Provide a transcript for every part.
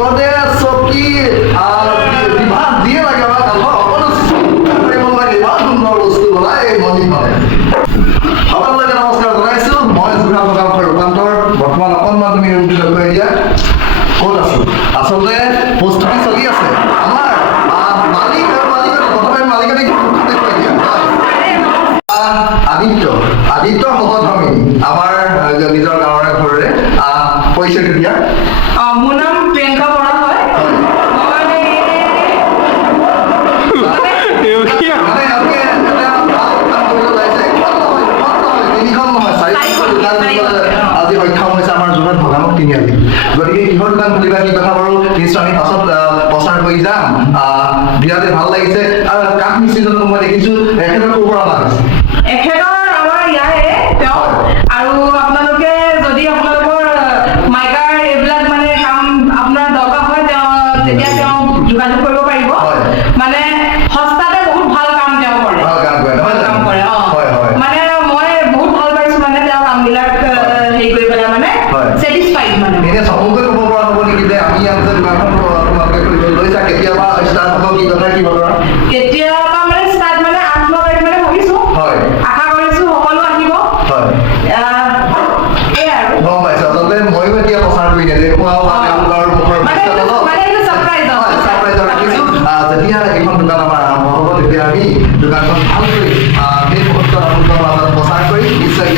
গদে চকী বিভাগ দিয়ে লাগে আমাৰ কাঠৰ অকণো কৰিব লাগে ইমান সুন্দৰ বস্তু বনাই এই মন্দিৰখনে সকলোকে নমস্কাৰ জনাইছো মই যোৰহাট প্ৰকাশৰ ৰূপান্তৰ বৰ্তমান অকণমান তুমি ৰুমটো লক্ষ্য দিয়া ক'ত আছো আচলতে প্ৰস্তুতি চলি আছে আমাৰ মালিক আৰু মালিকৰ প্ৰথমে মালিকনে দেখুৱাই দিয়া আদিত্য সহধৰ্মী আমাৰ নিজৰ গাঁৱৰে ঘৰৰে পৰিচয়টো দিয়া মোৰ নাম প্ৰিয়ংকা বৰা হয় আজি সক্ষম হৈছে আমাৰ যোৰহাট ভগামক তিনিআলি গতিকে কিহৰ দোকান খুলিবা কি কথা বাৰু নিশ্চয় আমি পাছত প্ৰচাৰ কৰি যাম বিৰাটে ভাল লাগিছে আৰু কাঠ মিস্ত্ৰীজনক মই দেখিছো এখেতৰ ক'ৰ পৰা অনা হৈছে এখেতৰ আমাৰ ইয়াৰে তেওঁ আৰু আপোনালোকে যদি আপোনালোকৰ মাইকাৰ এইবিলাক মানে কাম আপোনাৰ দৰকাৰ হয় তেওঁ তেতিয়া তেওঁ যোগাযোগ কৰিব পাৰিব মানে সস্তাতে বহুত ভাল কাম তেওঁ কৰে কাম কৰে মানে মই বহুত ভাল পাইছো মানে তেওঁ কামবিলাক হেৰি কৰি পেলাই মানে ছেটিছফাইড মানে এনে চমুকৈ ক'ব পৰা হ'ব নেকি যে আমি ইয়াত যে দোকানখন তোমালোকে খুলিব লৈছা কেতিয়াবা ষ্টাৰ্ট হ'ব কি কথা কি বতৰা কেতিয়াবা মানে ষ্টাৰ্ট মানে 8 তাৰিখ মানে ভাবিছো আশা কৰিছো সকলো আহিব এই আৰু গম পাইছো আচলতে ময়ো এতিয়া প্ৰচাৰ কৰি দেখুৱাও তেওঁলোকৰ মুখৰ যেতিয়া এইখন দোকান আমাৰ আৰম্ভ হ'ব তেতিয়া আমি দোকানখন ভালকৈ সেই মুহূৰ্তত আপোনালোকৰ মাজত প্ৰচাৰ কৰি নিশ্চয়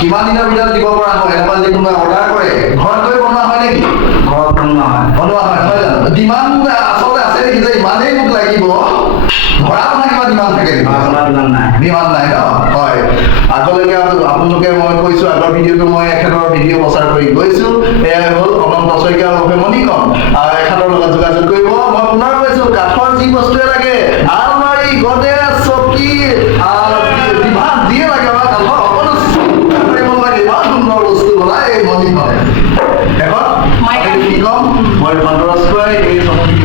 কিমান দিনৰ ভিতৰত দিব পৰা হয় এনেকুৱা যদি কোনোবাই অৰ্ডাৰ কৰে ঘৰত গৈ বনোৱা হয় নেকি ঘৰত বনোৱা হয় নহয় জানো ডিমাণ্ড আচলতে আছে নেকি যে ইমানেই মোক লাগিব ভৰা বনা কিবা ডিমাণ্ড থাকে ডিমাণ্ড নাই ন হয় আগলৈকে আপোনালোকে মই কৈছো আগৰ ভিডিঅ'টো মই এখেতৰ ভিডিঅ' প্ৰচাৰ কৰি গৈছো এয়াই হ'ল অনন্ত শইকীয়া আৰু মণিকণ এখেতৰ লগত যোগাযোগ কৰিব মই পুনৰ কৈছো কাঠৰ যি বস্তুৱে লাগে আলমাৰি গদে চকী বিভাগ দিয়ে লাগে আমাৰ কাঠৰ অকণো কৰিব লাগে ইমান সুন্দৰ বস্তু বনাই এই মন্দিৰখনে শেষত কি ক'ম মই ৰূপান্তৰ এই